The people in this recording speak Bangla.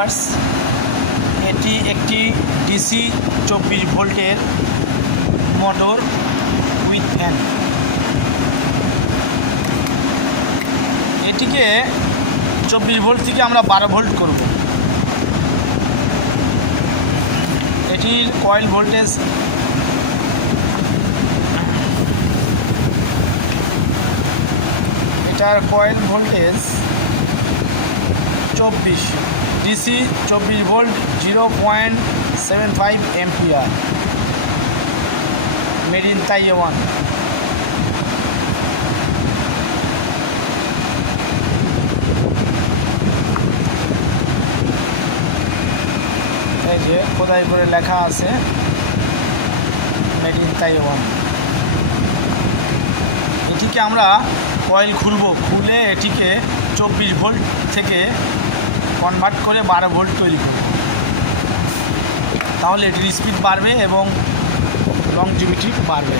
ভিউয়ার্স, এটি একটি ডিসি 24 ভোল্টের মোটর উইথ ফ্যান। এটিকে 24 ভোল্ট থেকে আমরা 12 ভোল্ট করব। এটির coil voltage coil voltage 24, DC 24 volt 0.75 ampere, made in Taiwan. এই যে খোদাই করে লেখা আছে মেড ইন তাইওয়ান। এটিকে আমরা কয়েল খুলে এটিকে 24 ভোল্ট থেকে কনভার্ট করে 12 ভোল্ট তৈরি করব। তাহলে এটির স্পিড বাড়বে এবং লংজিভিটি বাড়বে।